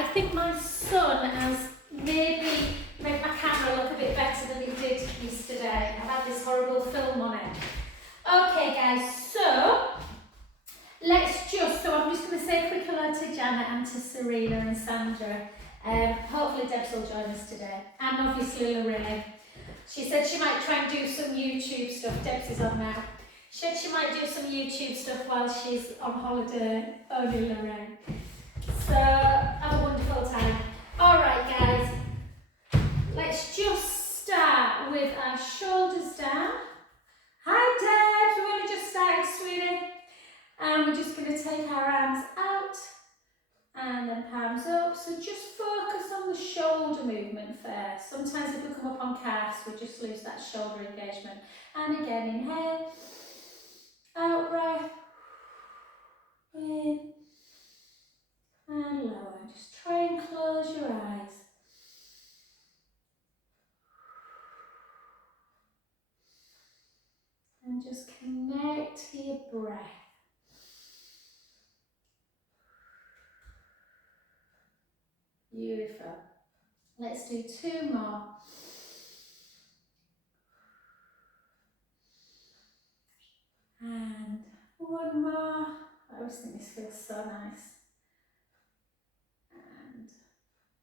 I think my son has maybe made my camera look a bit better than it did yesterday. I've had this horrible film on it. Okay guys, so I'm just going to say a quick hello to Janet and to Serena and Sandra. Hopefully Debs will join us today, and obviously Lorraine. She said she might try and do some YouTube stuff. Debs is on now. She said she might do some YouTube stuff while she's on holiday, only Lorraine. So, have a wonderful time. Alright guys, let's just start with our shoulders down. Hi Debs, we've only just started, sweetie. And we're just going to take our arms out and then palms up. So just focus on the shoulder movement first. Sometimes if we come up on calves, we just lose that shoulder engagement. And again, inhale, out breath, in, and lower. Just try and close your eyes. And just connect to your breath. Beautiful. Let's do 2 more. And 1 more. I always think this feels so nice. And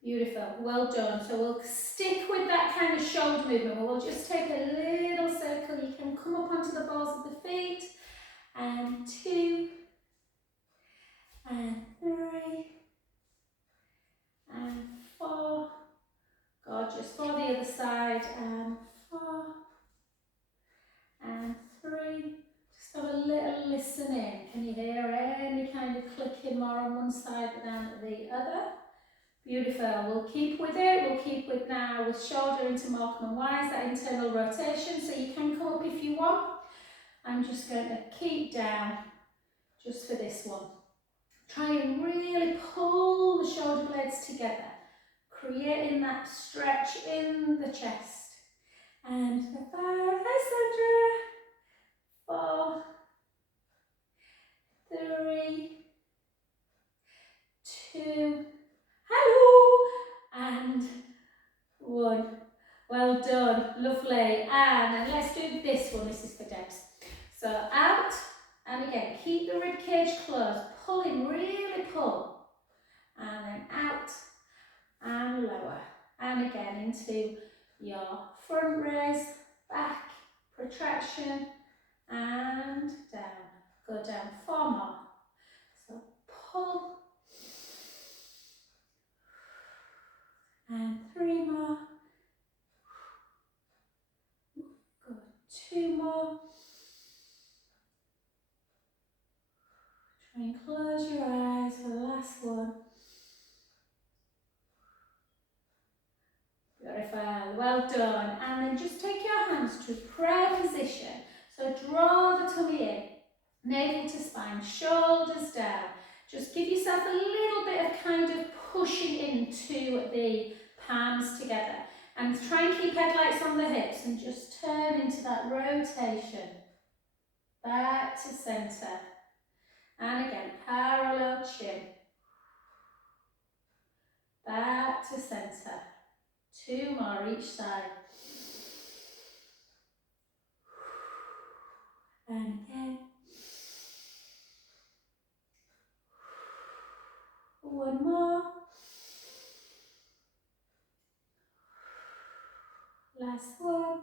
beautiful. Well done. So we'll stick with that kind of shoulder movement. We'll just take a little circle. You can come up onto the balls of the feet. And 2. And 3. And 4. Gorgeous. For the other side. And 4. And 3. Just have a little listen in. Can you hear any kind of clicking more on one side than the other? Beautiful. We'll keep with it. We'll keep with now with shoulder into Morecambe and Wise, that internal rotation. So you can come up if you want. I'm just going to keep down just for this one. Try and really pull the shoulder blades together, creating that stretch in the chest. And the 5, hi Sandra, 4, 3, 2, hello, and 1. Well done, lovely. And then let's do this one. This is for Debs. So out, and again, keep the rib cage closed, pulling, really pull, and then out and lower, and again into your front raise, back, protraction, and down. Go down 4 more. So pull, and 3 more. Good. 2 more. Try and close your eyes for the last one. Beautiful, well done. And then just take your hands to prayer position. So draw the tummy in, navel to spine, shoulders down. Just give yourself a little bit of kind of pushing into the palms together. And try and keep headlights on the hips and just turn into that rotation. Back to centre. And again, parallel chin. Back to centre. 2 more each side. And again. 1 more. Last one.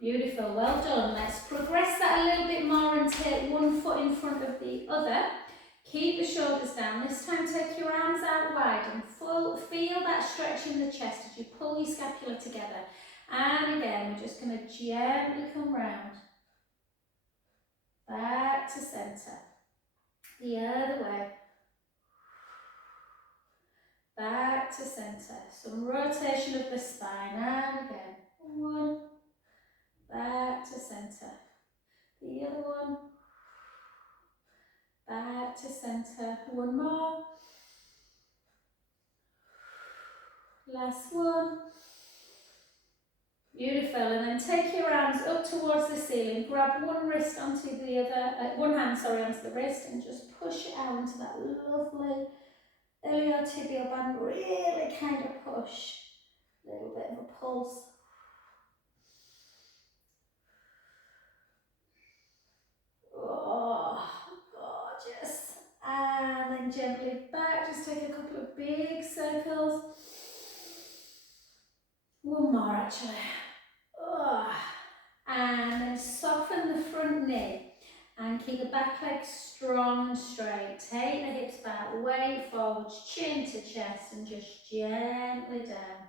Beautiful, well done. Let's progress that a little bit more and take one foot in front of the other. Keep the shoulders down. This time take your arms out wide and feel that stretch in the chest as you pull your scapula together. And again, we're just going to gently come round. Back to centre. The other way. Back to centre. Some rotation of the spine. And again. 1. Back to centre. The other one. Back to centre. 1 more. Last one. Beautiful, and then take your arms up towards the ceiling, grab one wrist onto the other, one hand, sorry, onto the wrist, and just push it out into that lovely iliotibial band, really kind of push, a little bit of a pulse. Oh, gorgeous. And then gently back, just take a couple of big circles. One more actually. Oh. And then soften the front knee and keep the back leg strong and straight. Take the hips back, weight forwards, chin to chest, and just gently down.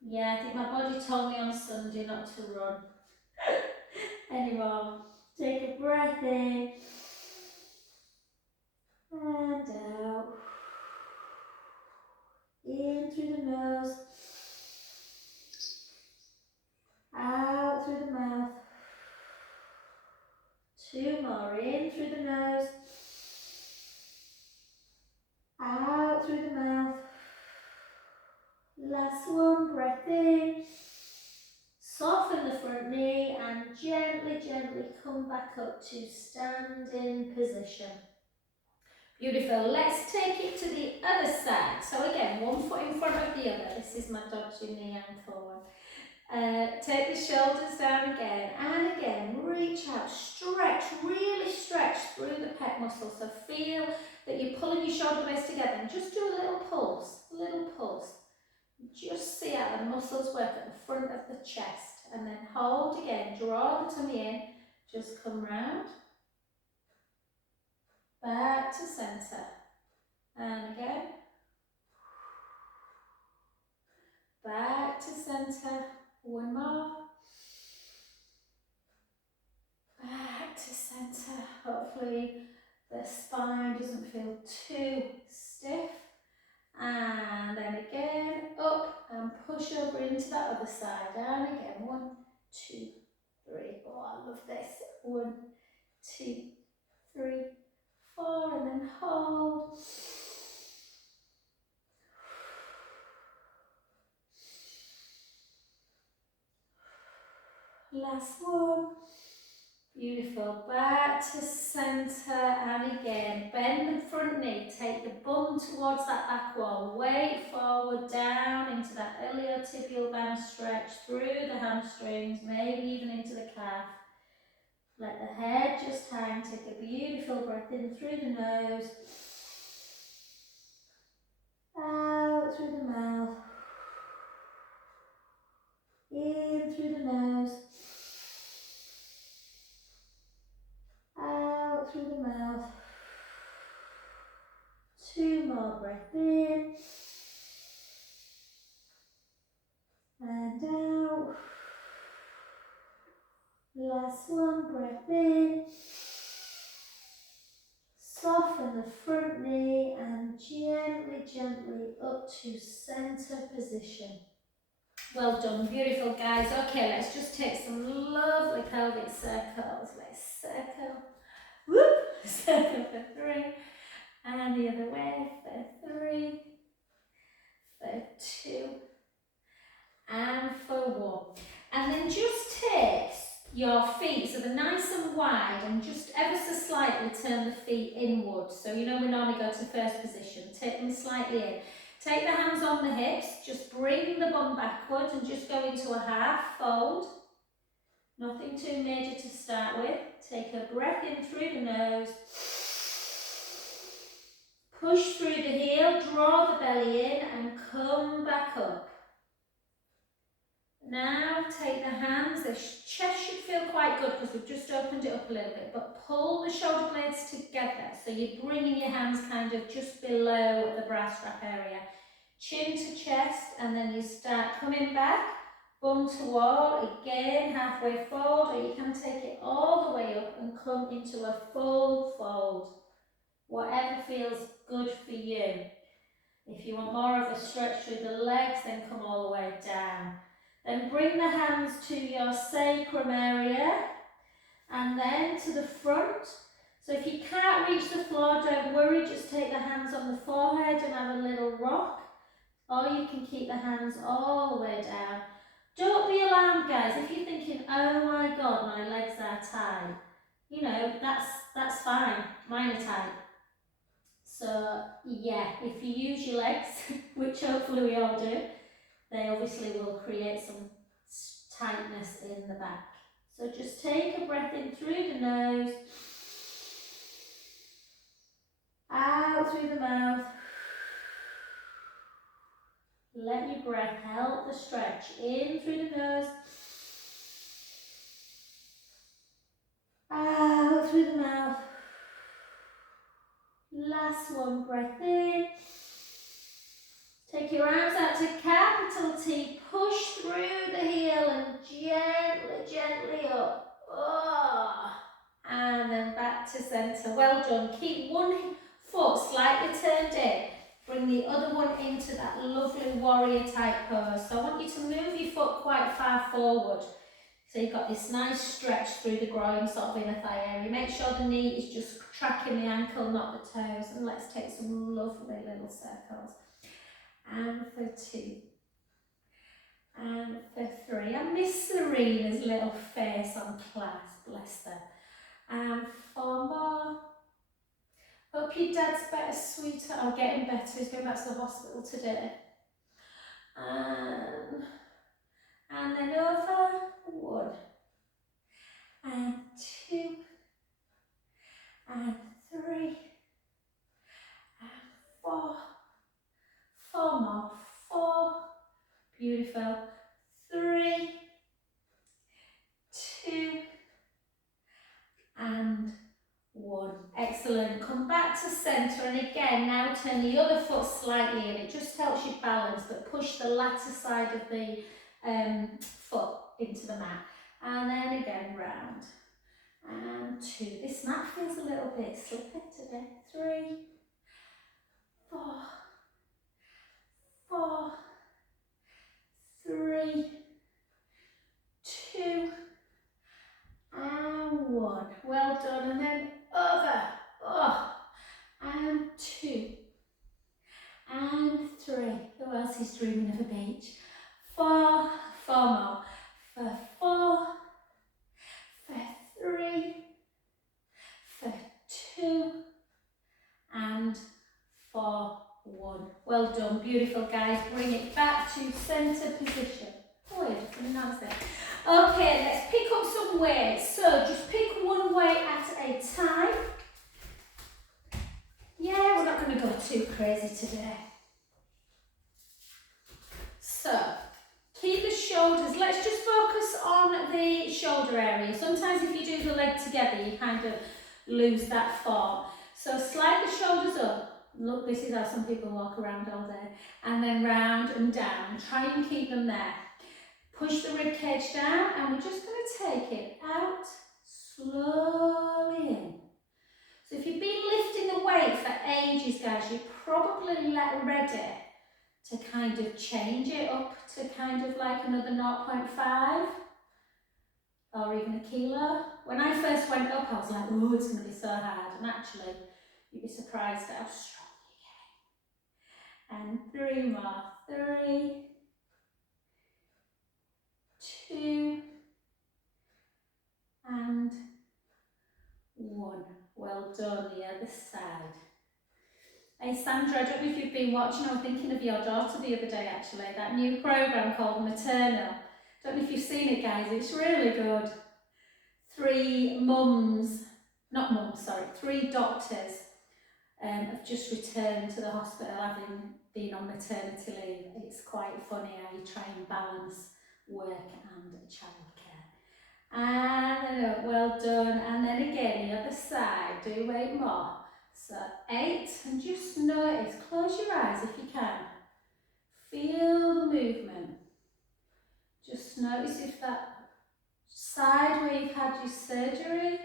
Yeah, I think my body told me on Sunday not to run anymore. Take a breath in and out. In through the nose, out through the mouth. Two more, in through the nose, out through the mouth. Last one, breath in. Soften the front knee and gently, gently come back up to standing position. Beautiful. Let's take it to the other side. So again, one foot in front of the other. This is my dodgy knee ankle one. Take the shoulders down again and again, reach out, stretch, really stretch through the pec muscle. So feel that you're pulling your shoulder blades together and just do a little pulse, Just see how the muscles work at the front of the chest, and then hold again, draw the tummy in, just come round, back to centre, and again, back to centre, one more, back to centre. Hopefully the spine doesn't feel too stiff, and then again, up and push over into that other side, down again, 1, 2, 3, oh I love this, 1, 2, 3, 4, and then hold. Last one. Beautiful. Back to centre and again. Bend the front knee. Take the bum towards that back wall. Weight forward down into that iliotibial band. Stretch through the hamstrings, maybe even into the calf. Let the head just hang. Take a beautiful breath in through the nose. Out through the mouth. In through the nose. Out through the mouth. Two more, breath in. And out. Last one, breath in. Soften the front knee and gently, gently up to centre position. Well done, beautiful guys. Okay, let's just take some lovely pelvic circles. Let's circle, whoop, circle for 3, and the other way for 3, for 2, and for 1. And then just take your feet, so they're nice and wide, and just ever so slightly turn the feet inward. So you know we normally go to first position, take them slightly in. Take the hands on the hips, just bring the bum backwards and just go into a half fold. Nothing too major to start with. Take a breath in through the nose. Push through the heel, draw the belly in and come back up. Now take the hands, the chest should feel quite good because we've just opened it up a little bit, but pull the shoulder blades together so you're bringing your hands kind of just below the bra strap area. Chin to chest, and then you start coming back, bum to wall, again halfway fold, or you can take it all the way up and come into a full fold. Whatever feels good for you. If you want more of a stretch through the legs, then come all the way down. Then bring the hands to your sacrum area and then to the front. So if you can't reach the floor, don't worry, just take the hands on the forehead and have a little rock. Or you can keep the hands all the way down. Don't be alarmed, guys, if you're thinking, oh my God, my legs are tied. You know, that's fine. Mine are tight. So yeah, if you use your legs, which hopefully we all do, they obviously will create some tightness in the back. So just take a breath in through the nose, out through the mouth. Let your breath help the stretch in through the nose, out through the mouth. Last one, breath in. Take your arms out to capital T. Push through the heel and gently, gently up. Oh. And then back to centre. Well done. Keep one foot slightly turned in. Bring the other one into that lovely warrior type pose. So I want you to move your foot quite far forward. So you've got this nice stretch through the groin, sort of inner thigh area. Make sure the knee is just tracking the ankle, not the toes. And let's take some lovely little circles. And for 2. And for 3. I miss Serena's little face on class, bless her. And 4 more. Hope your dad's better, sweetheart. Oh, getting better. He's going back to the hospital today. And then over. 1. And 2. And 3. And 4. 4 more. 4. Beautiful. 3. 2. And 1. Excellent. Come back to centre, and again now turn the other foot slightly in. It just helps you balance, but push the latter side of the foot into the mat. And then again round. And 2. This mat feels a little bit slippy today. 3. 4. 4. 3. 2. And 1. Well done. And then over. Oh. And 2. And 3. Who else is dreaming of a beach? 4. 4 more. For 4. For 3. For 2. And for 1. Well done. Beautiful, guys. Bring it back to centre position. Oh, wait, just going to announce that. Okay, let's pick up some weights. So just pick one weight at a time. Yeah, we're not going to go too crazy today. So, keep the shoulders. Let's just focus on the shoulder area. Sometimes if you do the leg together, you kind of lose that form. So slide the shoulders up. Look, this is how some people walk around all day. And then round and down. Try and keep them there. Push the rib cage down, and we're just going to take it out slowly in. So if you've been lifting the weight for ages, guys, you're probably ready to kind of change it up to kind of like another 0.5 or even a kilo. When I first went up, I was like, oh, it's going to be so hard. And actually, you'd be surprised at how strong you get. And 3 more. 3. 2. And 1. Well done, the other side. Hey Sandra, I don't know if you've been watching, I was thinking of your daughter the other day actually, that new programme called Maternal. Don't know if you've seen it, guys, it's really good. 3 doctors have just returned to the hospital having been on maternity leave. It's quite funny how you try and balance work and childcare. And well done, and then again the other side, do 8 more. So 8, and just notice, close your eyes if you can. Feel the movement. Just notice if that side where you've had your surgery,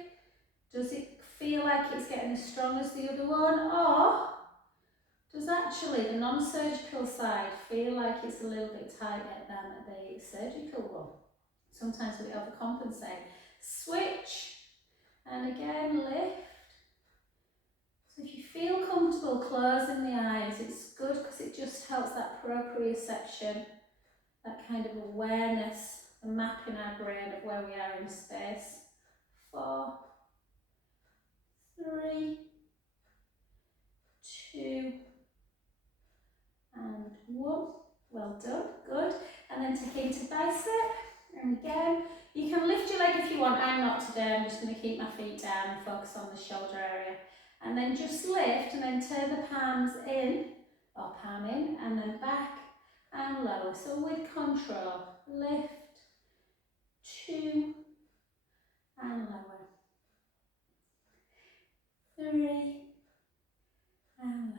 does it feel like it's getting as strong as the other one, or does actually the non-surgical side feel like it's a little bit tighter than the surgical one? Sometimes we overcompensate. Switch, and again lift. So if you feel comfortable closing the eyes, it's good because it just helps that proprioception, that kind of awareness, a map in our brain of where we are in space. 4, 3, 2, and 1. Well done, good. And then take it into bicep, and again, you can lift your leg if you want. I'm not today, I'm just going to keep my feet down and focus on the shoulder area. And then just lift, and then turn the palms in, or palm in, and then back and lower. So with control, lift, 2, and lower, 3, and lower.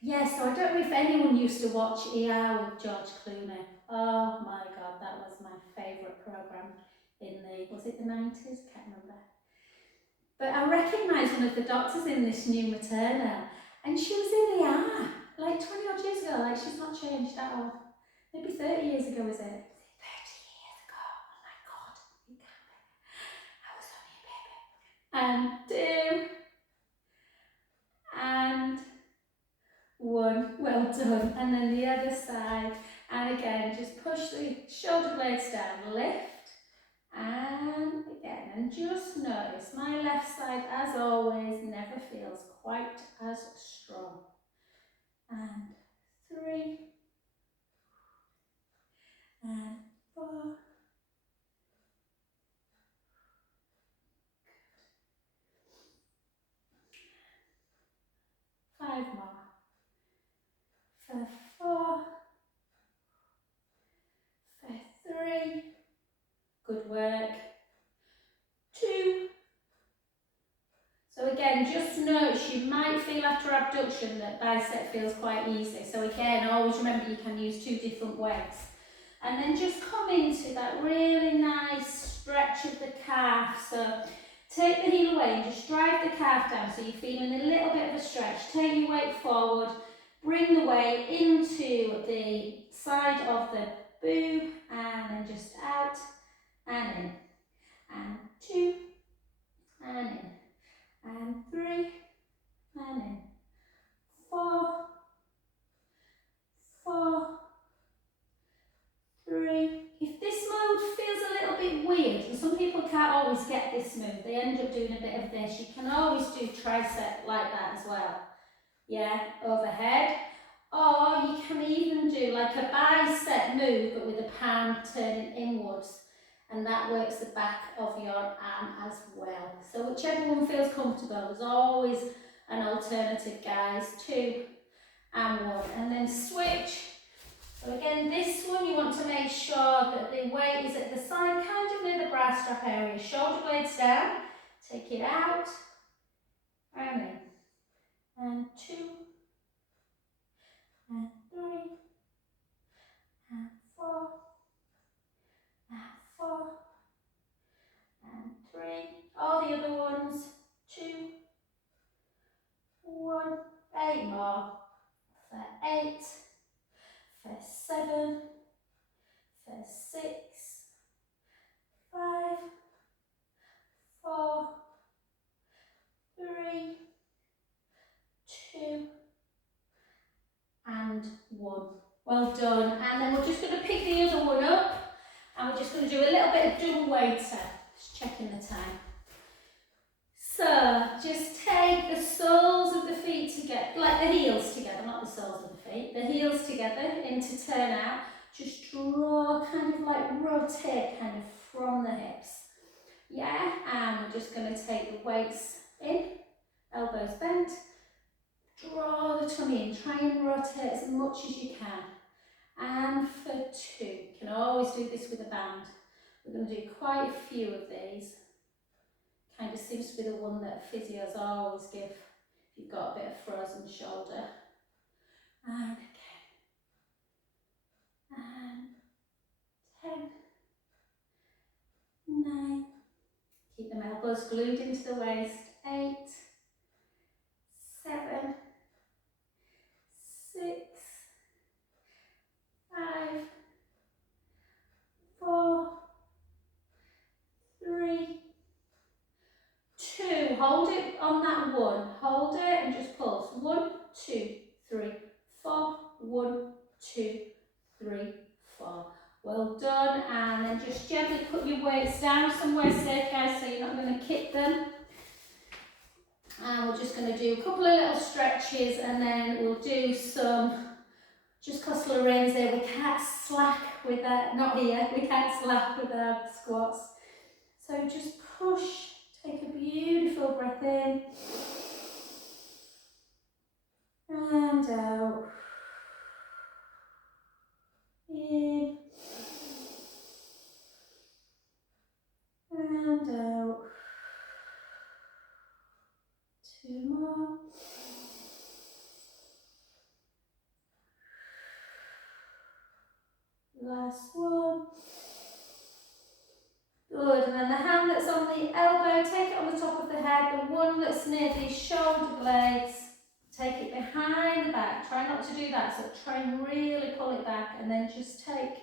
Yeah, so I don't know if anyone used to watch ER with George Clooney. Oh my God, that was my favourite programme in was it the 90s? Can't remember. But I recognise one of the doctors in this new Materna, and she was in ER, like 20 odd years ago, like she's not changed at all. Maybe 30 years ago, is it? 30 years ago, oh my God, you can't be. I was only a baby. And 2, and 1, well done. And then the other side, and again, just push the shoulder blades down, lift, and again, and just notice my left side, as always, never feels quite as strong. And 3, and 4, 5 more, for 4, for 3, good work, 2. So again, just notice you might feel after abduction that bicep feels quite easy. So again, always remember you can use 2 different weights. And then just come into that really nice stretch of the calf. So take the heel away and just drive the calf down so you're feeling a little bit of a stretch. Take your weight forward, bring the weight into the side of the boob, and then just out and in, and 2, and in, and 3, and in, 4, 4, 3. If this mode feels a little bit weird, and some people can't always get this move, they end up doing a bit of this, you can always do tricep like that as well. Yeah, overhead. Or you can even do like a bicep move, but with the palm turning inwards. And that works the back of your arm as well. So whichever one feels comfortable, there's always an alternative, guys. 2, and 1. And then switch. So again, this one you want to make sure that the weight is at the side, kind of near the bra strap area. Shoulder blades down, take it out, and in, and 2, and 3, and 4, and 4, and 3. All the other ones, 2, 1, 8 more, for 8, for 7, for 6, 5, 4, 3, 2, and 1. Well done. And then we're just going to pick the other one up, and we're just going to do a little bit of double waiter. Just checking the time. So just take the soles of the feet together, like the heels together, not the soles of the feet, the heels together into turn out. Just draw, kind of like rotate kind of from the hips. Yeah, and we're just going to take the weights in, elbows bent. Draw the tummy in, try and rotate as much as you can. And for 2, you can always do this with a band. We're going to do quite a few of these. Kind of seems to be the one that physios always give if you've got a bit of frozen shoulder. And again. And 10, 9. Keep them elbows glued into the waist. 8, 7, 6, 5, 4, 3, 2. Hold it on that 1. Hold it and just pulse. 1, 2, 3, 4. 1, 2, 3, gently put your weights down somewhere safe, guys, so you're not going to kick them. And we're just going to do a couple of little stretches, and then we'll do some, just because Lorraine's there, we can't slack with our, not here, we can't slack with our squats. So just push, take a beautiful breath in, and out, in, and out, 2 more. Last one. Good, and then the hand that's on the elbow, take it on the top of the head. The one that's near the shoulder blades, take it behind the back. Try not to do that, so try and really pull it back, and then just take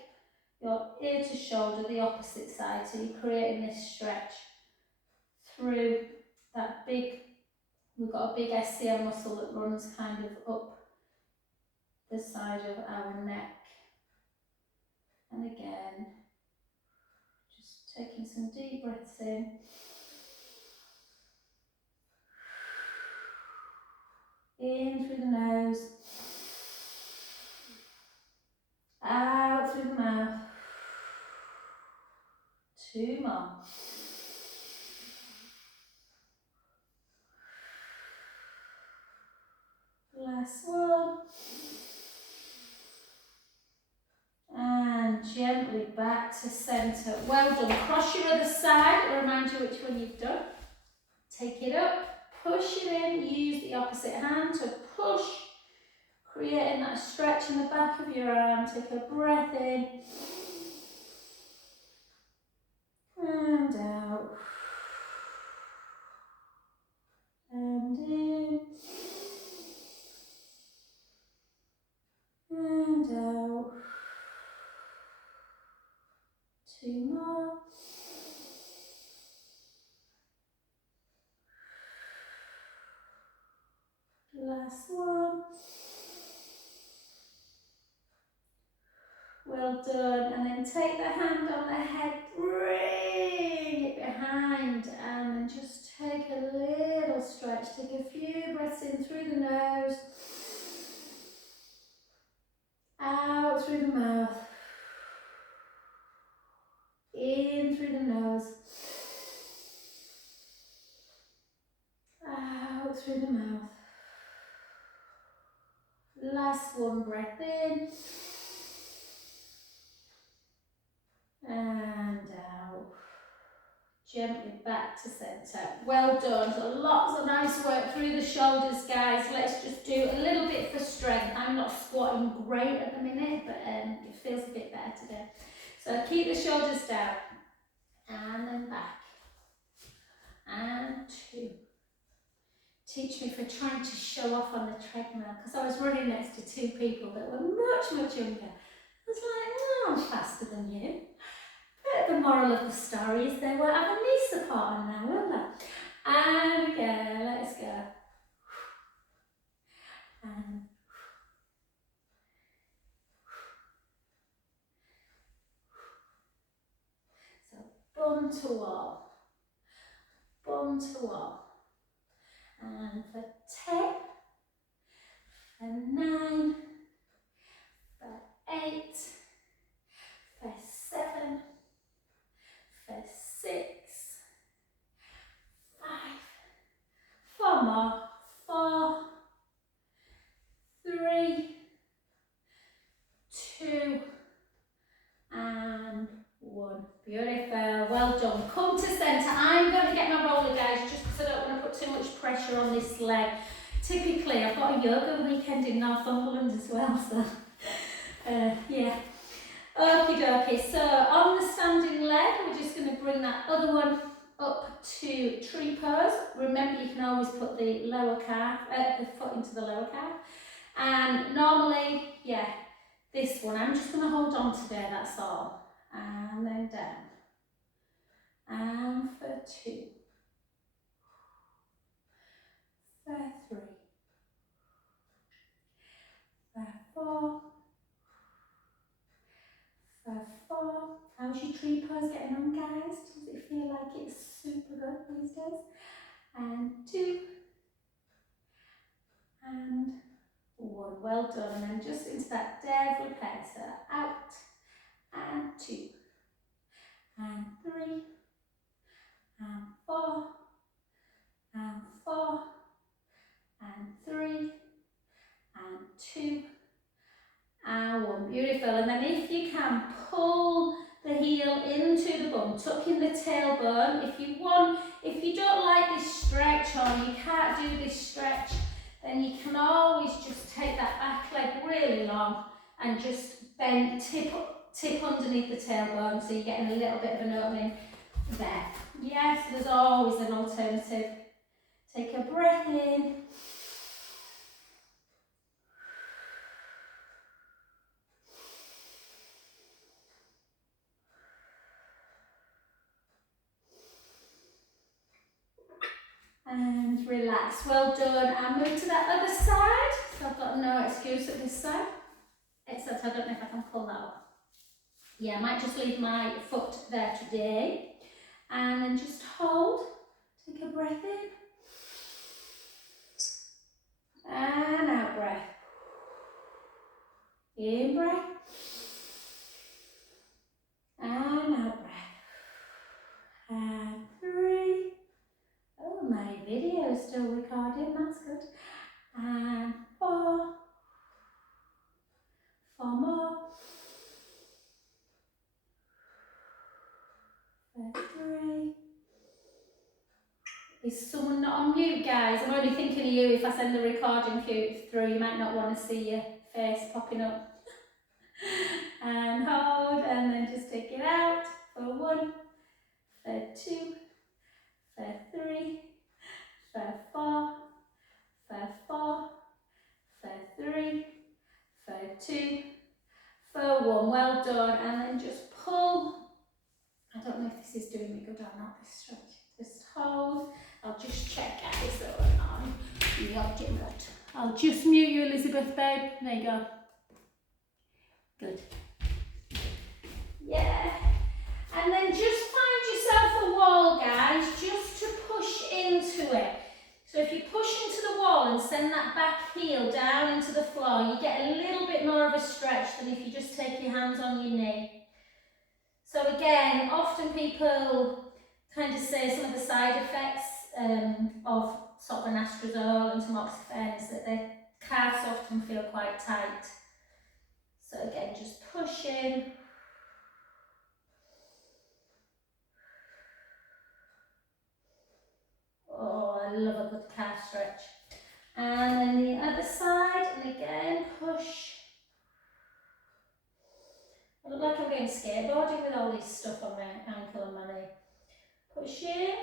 your ear to shoulder, the opposite side, so you're creating this stretch through that big, we've got a big SCM muscle that runs kind of up the side of our neck. And again, just taking some deep breaths in. In through the nose, out through the mouth. 2 more. Last one. And gently back to centre. Well done. Cross your other side. I'll remind you which one you've done. Take it up, push it in, use the opposite hand to push, creating that stretch in the back of your arm. Take a breath in and out, and in and out. 2 more. Last one. Well done. And then take the hand on the head, bring it behind, and then just take a little stretch. Take a few breaths in through the nose, out through the mouth, in through the nose, out through the mouth. Last one, breath in and out. Gently back to centre. Well done. So lots of nice work through the shoulders, guys. Let's just do a little bit for strength. I'm not squatting great at the minute, but it feels a bit better today. So keep the shoulders down. And then back. And 2. Teach me for trying to show off on the treadmill, because I was running next to 2 people that were much, much younger. I was like, oh, I'm faster than you. But the moral of the story is they were having knee support on now, weren't they? And again, let's go. And so bum to wall, bum to wall. And for 10, for 9, for 8, for 7, for 6, 5, 4 more, 4, 3, 2, and 1. Beautiful, well done. Come to centre. I'm going to get my roller, guys, just because I don't want to put too much pressure on this leg. Typically, I've got a yoga weekend in Northumberland as well, so yeah. Okie dokie, so on the standing leg, we're just going to bring that other one up to tree pose. Remember, you can always put the lower calf, the foot into the lower calf. And normally, yeah, this one, I'm just going to hold on today, that's all. And then down. And for 2. For 3. For 4. For 4. How's your tree pose? toes getting on, guys? Does it feel like it's super good these days? And 2 and 1. Well done. And then just into that devil head. So out and 2 and 3 and 4 and 4 and 3 and 2 and 1. Beautiful. And then if you can, pull the heel into the bum, tuck in the tailbone. If you want, if you don't like this stretch or you can't do this stretch, then you can always just take that back leg really long and just bend, tip underneath the tailbone, so you're getting a little bit of an opening there. Yes, there's always an alternative. Take a breath in. And relax. Well done. And move to that other side. So I've got no excuse at this side, except I don't know if I can pull that up. Yeah, I might just leave my foot there today. And then just hold. Take a breath in. And out breath. In breath. And out breath. And 3. Oh, my video is still recording, that's good. And 4. 4 more. 3. Is someone not on mute, guys? I'm only thinking of you. If I send the recording through, you might not want to see your face popping up. And hold, and then just take it out for 1, for 2, for 3, for 4, for 4, for 3, for 2, for 1. Well done. And then just pull. I don't know if this is doing me good or not, this stretch. Just hold. I'll just check, guys, so I'm on the object. I'll just mute you, Elizabeth, babe. There you go. Good. Yeah. And then just find yourself a wall, guys, just to push into it. So if you push into the wall and send that back heel down into the floor, you get a little bit more of a stretch than if you just take your hands on your knee. So again, often people kind of say some of the side effects of sort of anastrozole and tamoxifen is that their calves often feel quite tight. So again, just push in. Oh, I love a good calf stretch. And then the other side, and again, push. I look like I'm going skateboarding with all this stuff on my ankle and my knee. Push in.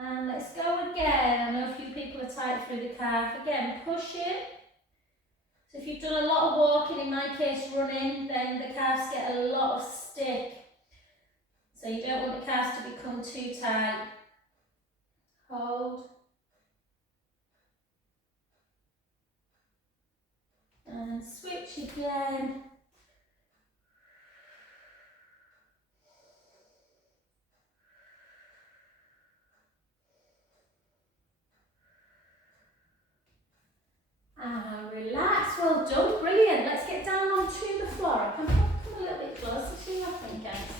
And let's go again. I know a few people are tight through the calf. Again, push in. So if you've done a lot of walking, in my case running, then the calves get a lot of stick. So you don't want the calves to become too tight. Hold. And switch again. And relax, well done, brilliant. Let's get down onto the floor. I can come a little bit closer to you, I think, guys.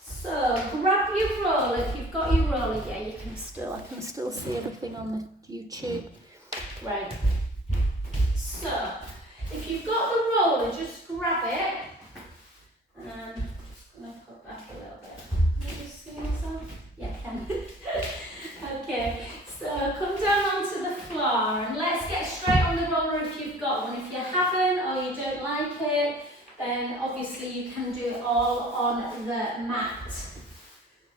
So grab your roller. If you've got your roller, yeah, I can still see everything on the YouTube. Right. So if you've got the roller, just grab it. And I'm just going to put back a little bit. Can you just see myself? Yeah, I can. Okay. So come down onto the floor and let's get straight on the roller if you've got one. If you haven't or you don't like it, then obviously you can do it all on the mat.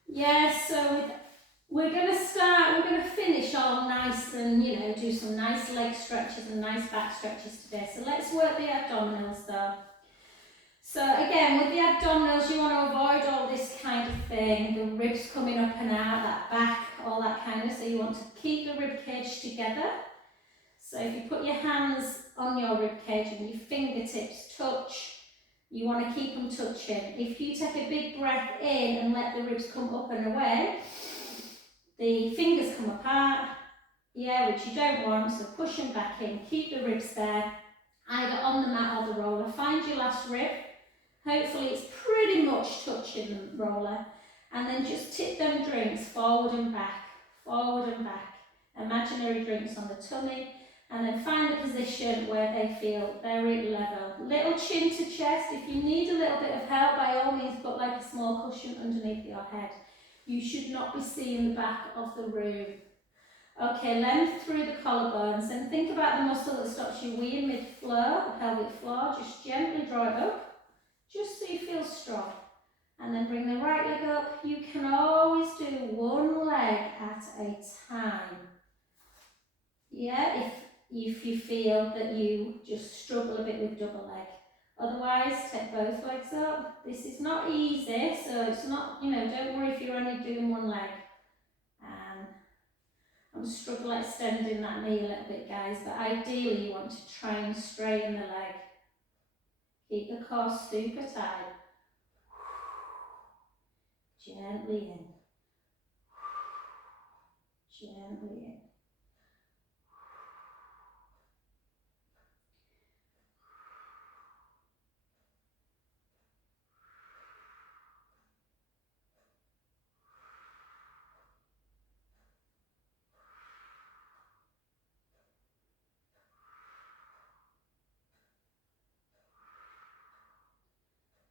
Yeah, so we're going to finish all nice and, you know, do some nice leg stretches and nice back stretches today. So let's work the abdominals though. So again, with the abdominals, you want to avoid all this kind of thing, the ribs coming up and out, that back, all that kind of, so you want to keep the rib cage together. So if you put your hands on your rib cage and your fingertips touch, you want to keep them touching. If you take a big breath in and let the ribs come up and away, the fingers come apart, yeah, which you don't want, so push them back in, keep the ribs there, either on the mat or the roller. Find your last rib, hopefully it's pretty much touching the roller, and then just tip them drinks forward and back, imaginary drinks on the tummy, and then find the position where they feel very level. Little chin to chest. If you need a little bit of help, by all means put like a small cushion underneath your head. You should not be seeing the back of the room. Okay, length through the collarbones, and think about the muscle that stops you weeing mid-floor, the pelvic floor. Just gently draw it up, just so you feel strong. And then bring the right leg up. You can always do one leg at a time. Yeah, if you feel that you just struggle a bit with double leg. Otherwise, take both legs up. This is not easy, so it's not, don't worry if you're only doing one leg. And I'm struggling extending that knee a little bit, guys, but ideally you want to try and straighten the leg. Keep the core super tight. Gently in. Gently in.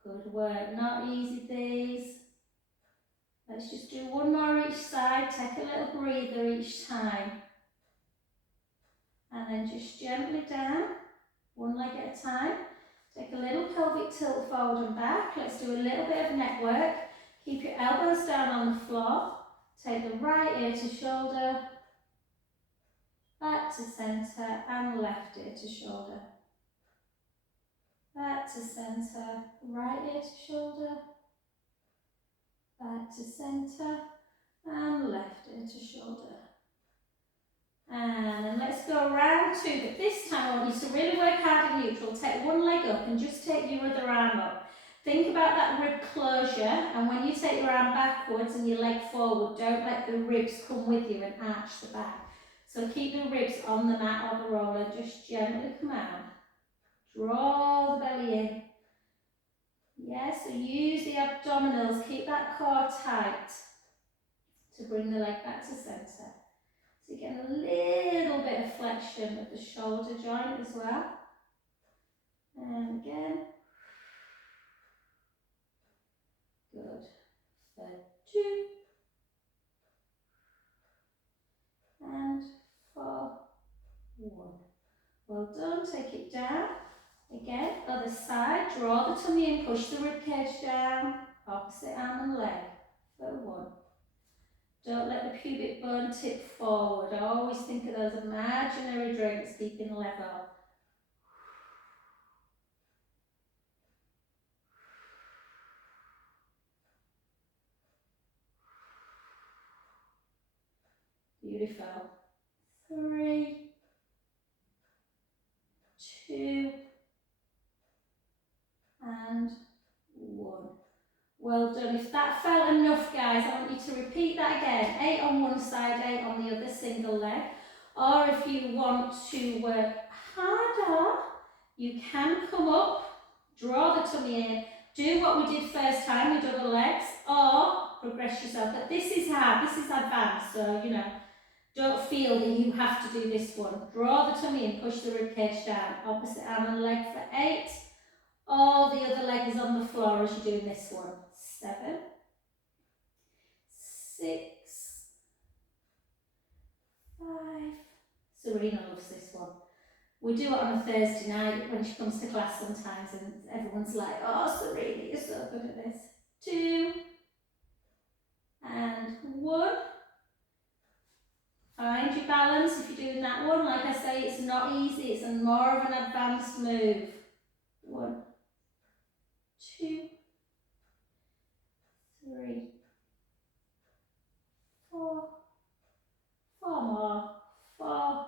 Good work. Not easy these. Let's just do one more each side. Take a little breather each time. And then just gently down, one leg at a time. Take a little pelvic tilt forward and back. Let's do a little bit of neck work. Keep your elbows down on the floor. Take the right ear to shoulder, back to centre, and left ear to shoulder. Back to centre, right ear to shoulder, back to centre, and left ear to shoulder. And then let's go around two, but this time I want you to really work hard in neutral. Take one leg up and just take your other arm up. Think about that rib closure, and when you take your arm backwards and your leg forward, don't let the ribs come with you and arch the back. So keep the ribs on the mat or the roller, just gently come out. Draw the belly in. Yeah, so use the abdominals, keep that core tight to bring the leg back to centre. So you get a little bit of flexion of the shoulder joint as well. And again. Good. For 2. And for 1. Well done. Take it down. Again, other side. Draw the tummy in, push the rib cage down. Opposite arm and leg. For 1. Don't let the pubic bone tip forward. I always think of those imaginary drinks, keeping level. Beautiful. 3, 2, and 1. Well done. If that felt enough, guys, I want you to repeat that again. 8 on one side, 8 on the other, single leg. Or if you want to work harder, you can come up, draw the tummy in, do what we did first time with double legs, or progress yourself. But this is hard, this is advanced, so don't feel that you have to do this one. Draw the tummy in, push the rib cage down, opposite arm and leg for 8. Or the other leg is on the floor as you're doing this one. 7, 6, 5. Serena loves this one. We do it on a Thursday night when she comes to class sometimes, and everyone's like, oh, Serena, you're so good at this. 2, and 1. Find your balance if you're doing that one. Like I say, it's not easy, it's more of an advanced move. 1, 2, 3, 4, 4 more, 4,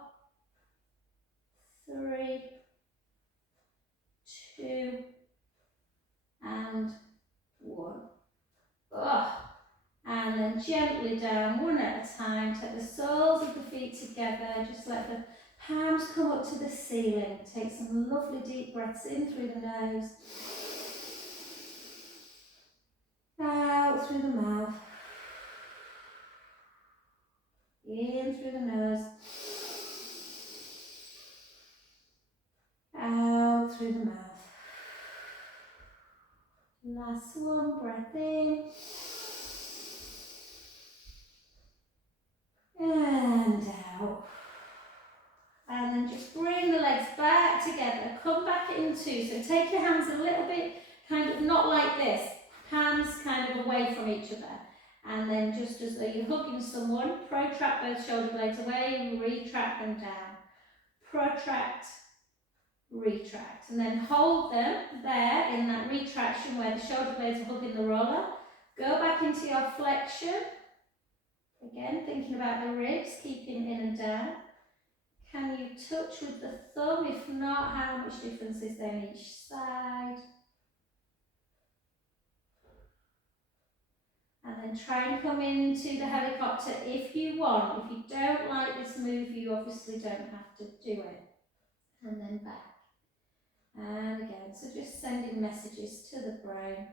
then gently down, one at a time. Take the soles of the feet together. Just let the palms come up to the ceiling. Take some lovely deep breaths in through the nose. Out through the mouth. In through the nose. Out through the mouth. Last one, breath in. And out. And then just bring the legs back together. Come back into. So take your hands a little bit, kind of not like this. Hands kind of away from each other. And then just as though you're hugging someone, protract both shoulder blades away, retract them down. Protract, retract. And then hold them there in that retraction where the shoulder blades are hugging the roller. Go back into your flexion. Again, thinking about the ribs, keeping in and down. Can you touch with the thumb? If not, how much difference is there on each side? And then try and come into the helicopter if you want. If you don't like this move, you obviously don't have to do it. And then back. And again, so just sending messages to the brain.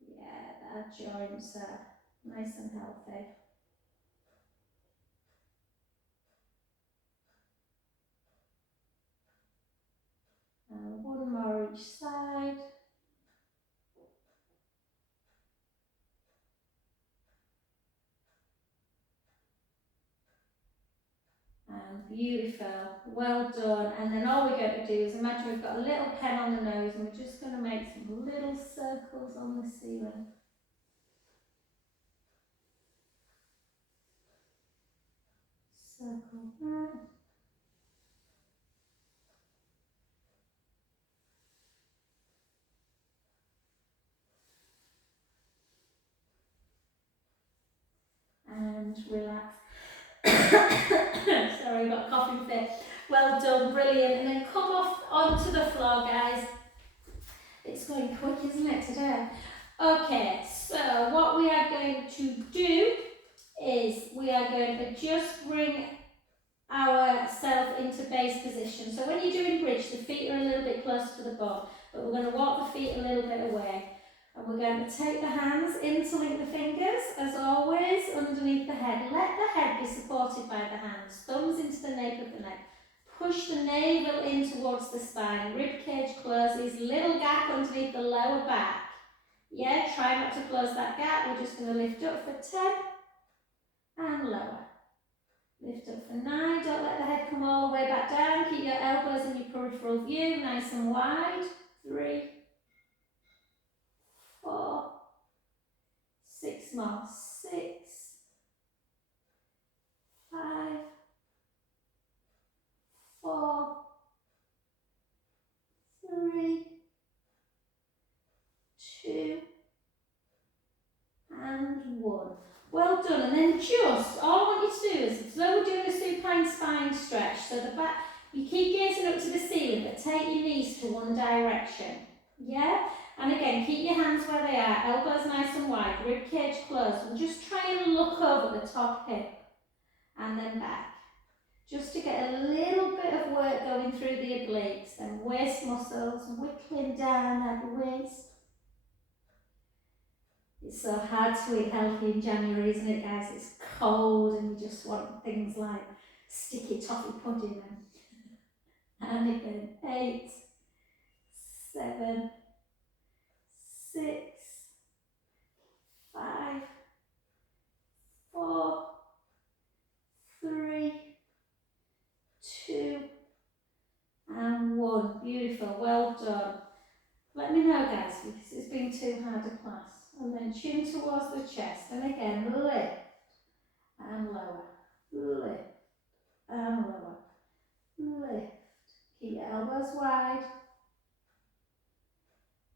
Yeah, our joints are nice and healthy. And one more each side. And beautiful, well done. And then all we're going to do is imagine we've got a little pen on the nose and we're just going to make some little circles on the ceiling. Circle that. And relax. Sorry, I've got a coughing fit. Well done, brilliant. And then come off onto the floor, guys. It's going quick, isn't it, today? Okay, so what we are going to do is we are going to just bring ourselves into base position. So when you're doing bridge, the feet are a little bit closer to the bum, but we're going to walk the feet a little bit away. And we're going to take the hands, interlink the fingers, as always, underneath the head. Let the head be supported by the hands. Thumbs into the nape of the neck. Push the navel in towards the spine. Rib cage closes. Little gap underneath the lower back. Yeah, try not to close that gap. We're just going to lift up for 10 and lower. Lift up for 9. Don't let the head come all the way back down. Keep your elbows in your peripheral view, nice and wide. 3, 4, 6 more. 6, 5, 4, 3, 2, and 1. Well done. And then just, all I want you to do is, though we're doing a supine spine stretch, so the back, you keep gazing up to the ceiling, but take your knees to one direction. Yeah? And again, keep your hands where they are, elbows nice and wide, rib cage closed, and just try and look over the top hip, and then back. Just to get a little bit of work going through the obliques, and waist muscles, whittling down at the waist. It's so hard to eat healthy in January, isn't it, guys? It's cold and you just want things like sticky toffee pudding. And again, 8, 7, 6, 5, 4, 3, 2, and 1. Beautiful, well done. Let me know, guys, because it's been too hard a class. And then chin towards the chest. And again, lift and lower. Lift and lower. Lift. Keep your elbows wide.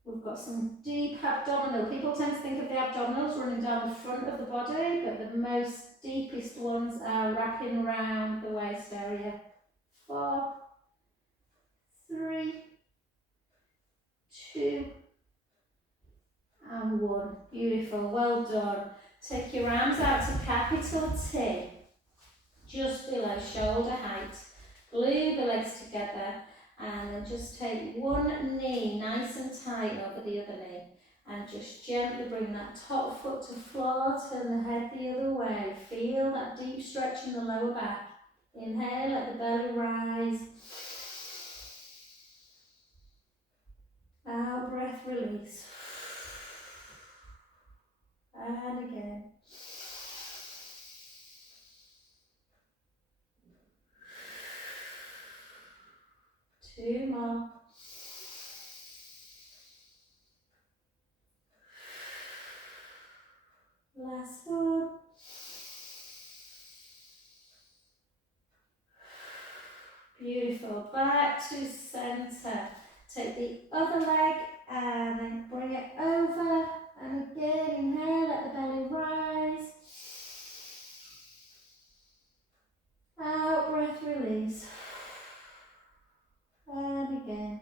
We've got some deep abdominal. People tend to think of the abdominals running down the front of the body, but the most deepest ones are wrapping around the waist area. 4, 3, 2, and 1. Beautiful, well done. Take your arms out to capital T, just below shoulder height. Glue the legs together and then just take one knee nice and tight over the other knee and just gently bring that top foot to floor, turn the head the other way. Feel that deep stretch in the lower back. Inhale, let the belly rise. Out breath, release. And again. 2 more. Last one. Beautiful. Back to center. Take the other leg and then bring it over. And again, inhale, let the belly rise. Out breath, release. And again.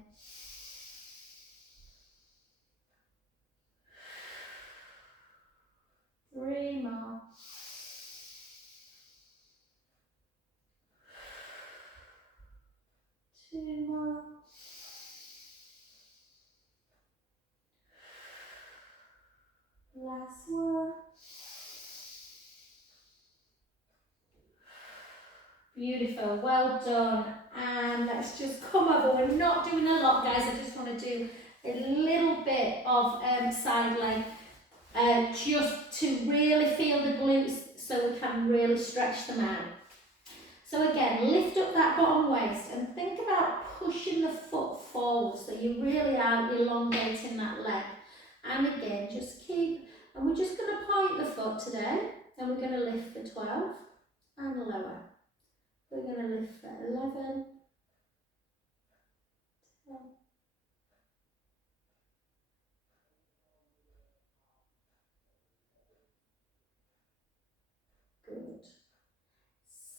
3 more. 2 more. Last one. Beautiful, well done. And let's just come over. We're not doing a lot, guys. I just want to do a little bit of side leg, just to really feel the glutes so we can really stretch them out. So again, lift up that bottom waist and think about pushing the foot forward so you really are elongating that leg. And again, just keep, and we're just going to point the foot today and we're going to lift for 12 and lower. We're going to lift for 11, 10, good,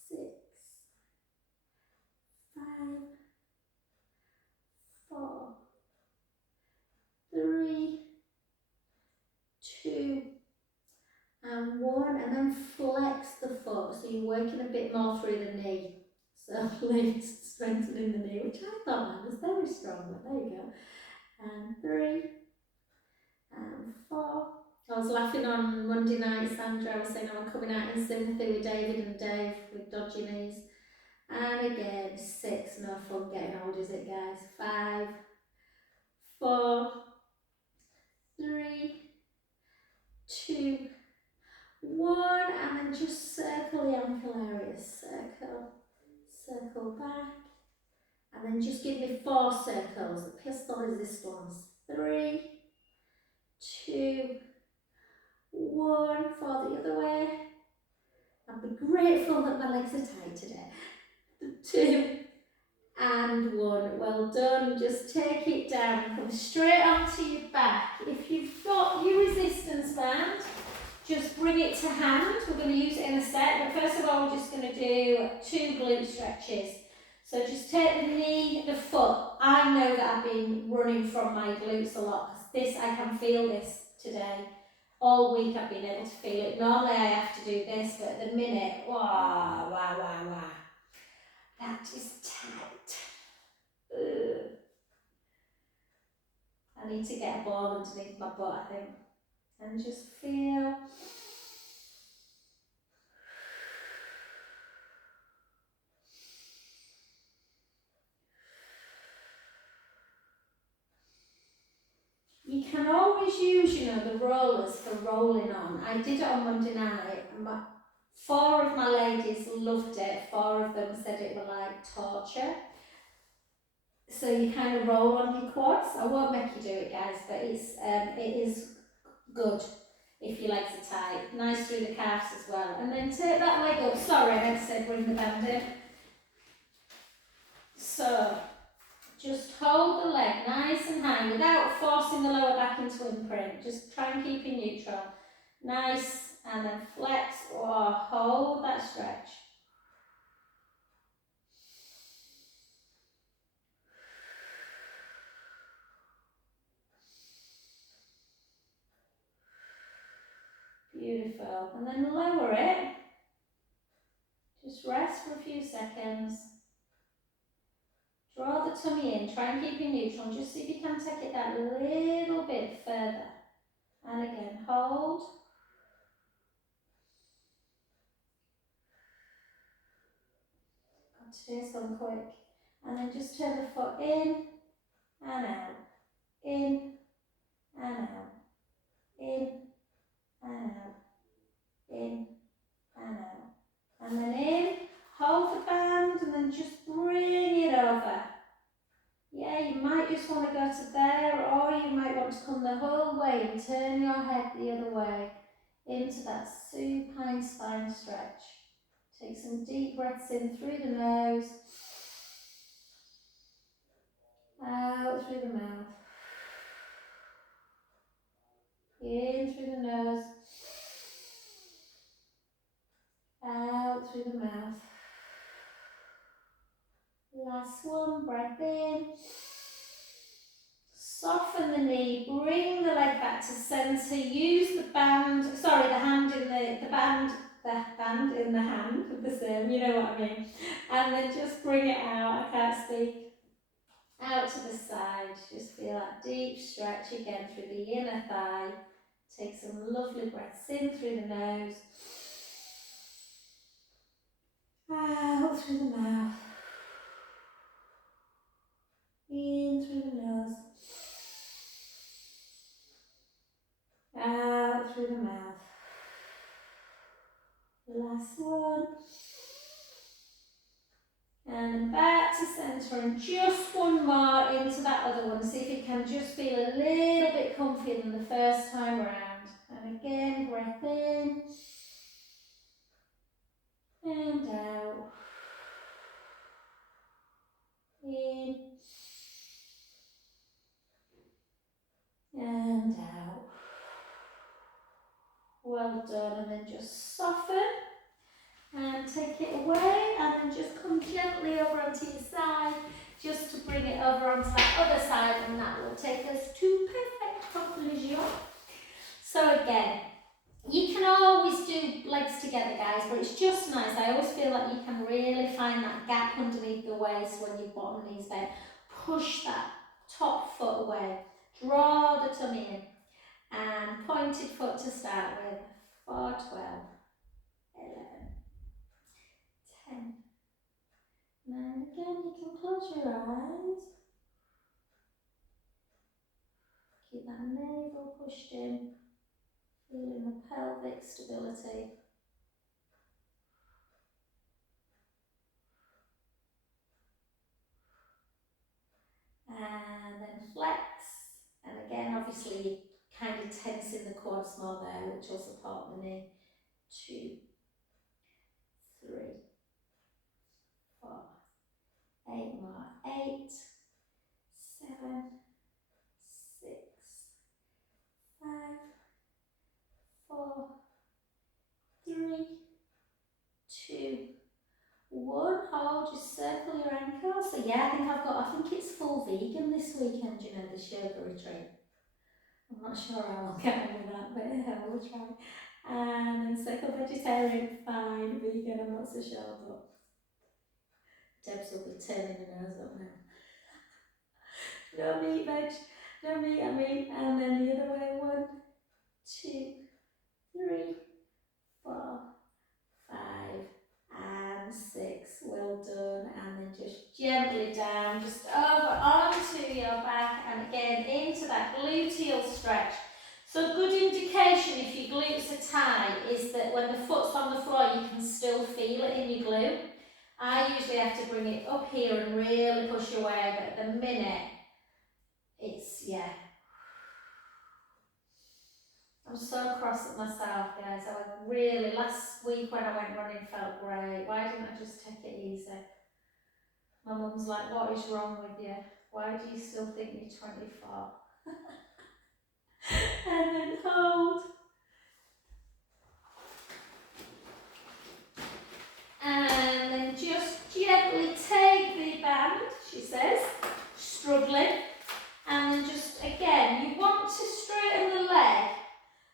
6, 5, 4, 3, 2, and 1, and then flex the foot so you're working a bit more through the knee. So lift, strengthening the knee, which I thought that was very strong, but there you go. And 3, and 4. I was laughing on Monday night, Sandra, I was saying I'm coming out in sympathy with David and Dave with dodgy knees. And again, 6, no fun getting old, is it, guys? 5, 4, 3, 2, 1, and then just circle the ankle area. Circle, circle back, and then just give me 4 circles. The pistol resistance. 3, 2, 1. For the other way. I'll be grateful that my legs are tight today. 2 and 1. Well done. Just take it down. Come straight onto your back. If you've got your resistance band, just bring it to hand. We're going to use it in a set, but first of all, we're just going to do 2 glute stretches. So just take the knee, the foot. I know that I've been running from my glutes a lot because this, I can feel this today. All week I've been able to feel it. Normally I have to do this, but at the minute, wow, wow, wow, wow. That is tight. Ugh. I need to get a ball underneath my butt, I think. And just feel. You can always use, the rollers for rolling on. I did it on Monday night, and 4 of my ladies loved it. 4 of them said it were like torture. So you kind of roll on your quads. I won't make you do it, guys, but it is good if your legs are tight. Nice through the calves as well. And then take that leg up. Sorry, I meant to say bring the band in. So just hold the leg nice and high without forcing the lower back into imprint. Just try and keep it neutral. Nice, and then flex or hold that stretch. Beautiful. And then lower it. Just rest for a few seconds. Draw the tummy in. Try and keep it neutral. Just see if you can take it that little bit further. And again, hold. Got to do some quick. And then just turn the foot in and out. In and out. In and out. In and out. And then in. Hold the band and then just bring it over. Yeah, you might just want to go to there, or you might want to come the whole way and turn your head the other way into that supine spine stretch. Take some deep breaths in through the nose, out through the mouth, in through the nose, out through the mouth. Last one, breath in. Soften the knee, bring the leg back to centre, use the hand in the band in the hand, the same, you know what I mean. And then just bring it out, I can't speak, out to the side. Just feel that deep stretch again through the inner thigh. Take some lovely breaths in through the nose, out through the mouth, in through the nose, out through the mouth. Last one. And back to centre, and just one more into that other one. See if you can just feel a little bit comfier than the first time round. And again, breath in and out. In and out. Well done, and then just soften and take it away, and then just come gently over onto your side, just to bring it over onto that other side, and that will take us to perfect conclusion. So again, you can always do legs together, guys, but it's just nice. I always feel like you can really find that gap underneath the waist when your bottom knee's bent. Push that top foot away, draw the tummy in, and pointed foot to start with. 4, 12, 11, 10, 9. Again, you can close your eyes. Keep that navel pushed in, feeling the pelvic stability. And then flex. And again, obviously, you're kind of tensing the quads more there, which will support the knee. 2, 3, 4, 8 more. 8, 7, 6, 5, 4, 3, 2, 1. Hold, just circle your ankles. So yeah, I think it's full vegan this weekend, you know, this yoga retreat. I'm not sure how I'll get on with that, but yeah, we'll try. And then circle vegetarian, fine, vegan, I'm not so sure, but Debs will be turning her nose up now. No meat, veg, no meat, I mean, and then the other way, 1, 2, 3, 4, 5, and 6. Well done. And then just gently down, just over onto your back, and again into that gluteal stretch. So a good indication if your glutes are tight is that when the foot's on the floor, you can still feel it in your glute. I usually have to bring it up here and really push away, but at the minute, it's, yeah. I'm so cross at myself, guys. I really, last week when I went running felt great. Why didn't I just take it easy? My mum's like, what is wrong with you? Why do you still think you're 24? And then hold. And then just gently take the band, she says, struggling. And then just, again, you want to straighten the leg.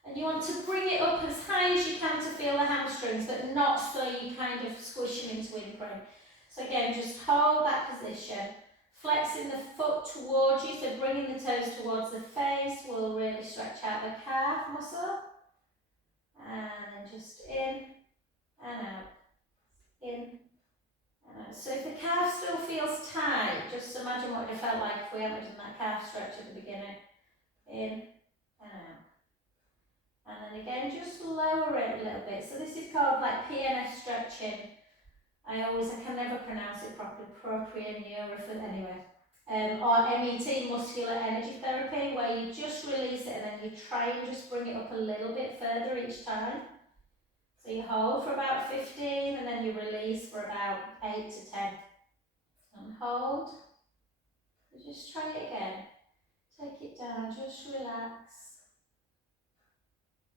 And you want to bring it up as high as you can to feel the hamstrings, but not so you kind of squish them into whimpering. So again, just hold that position. Flexing the foot towards you, so bringing the toes towards the face will really stretch out the calf muscle. And then just in and out, in and out. So if the calf still feels tight, just imagine what it would have felt like if we hadn't done that calf stretch at the beginning. In and out. And then again, just lower it a little bit. So this is called like PNS stretching. I can never pronounce it properly, proprioceptive anyway. Or MET, muscular energy therapy, where you just release it and then you try and just bring it up a little bit further each time. So you hold for about 15 and then you release for about 8 to 10. And hold. So just try it again. Take it down, just relax.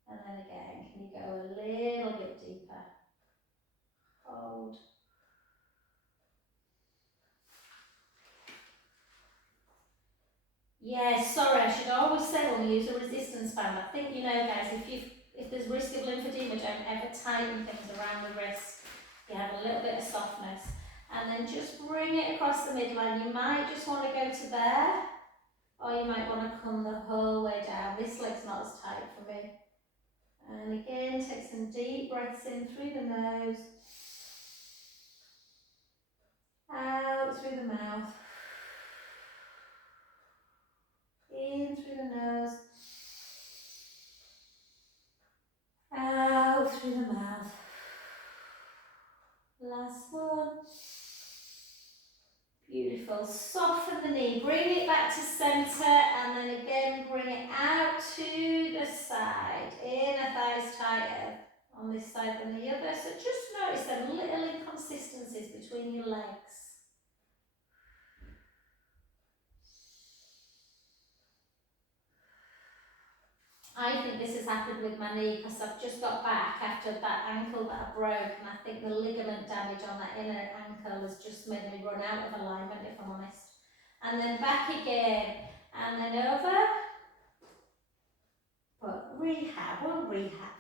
And then again, can you go a little bit deeper? Hold. Yeah, sorry, I should always say when we use a resistance band, I think you know guys, if there's risk of lymphedema, don't ever tighten things around the wrist. You have a little bit of softness. And then just bring it across the midline. You might just want to go to there, or you might want to come the whole way down. This leg's not as tight for me. And again, take some deep breaths in through the nose, out through the mouth. In through the nose, out through the mouth. Last one. Beautiful. Soften the knee, bring it back to centre, and then again bring it out to the side. Inner thighs tighter on this side than the other. So just notice them little inconsistencies between your legs. I think this has happened with my knee because I've just got back after that ankle that I broke, and I think the ligament damage on that inner ankle has just made me run out of alignment, if I'm honest. And then back again, and then over. But rehab, we'll rehab.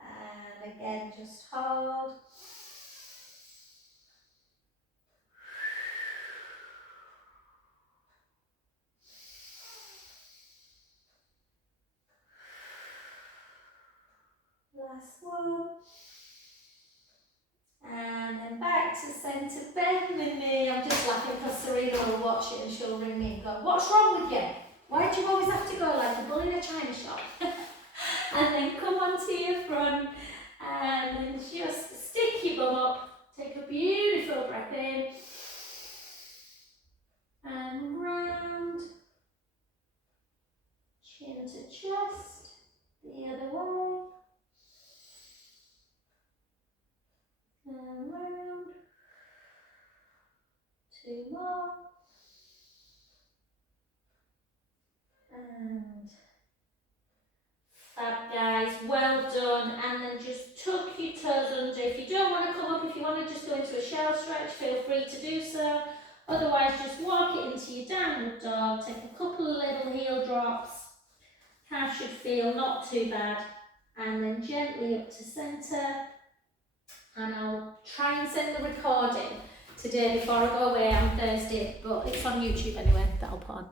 And again, just hold. Last one. And then back to centre, bend the knee. I'm just laughing because Serena will watch it and she'll ring me and go, "What's wrong with you? Why do you always have to go like a bull in a china shop?" And then come onto your front and then just stick your bum up. Take a beautiful breath in. And round. Chin to chest. The other way. And round. 2 more. And fab guys, well done. And then just tuck your toes under. If you don't want to come up, if you want to just go into a shell stretch, feel free to do so. Otherwise, just walk it into your downward dog. Take a couple of little heel drops. Calf should feel not too bad. And then gently up to centre. And I'll try and send the recording today before I go away on Thursday, but it's on YouTube anyway, that I'll put on.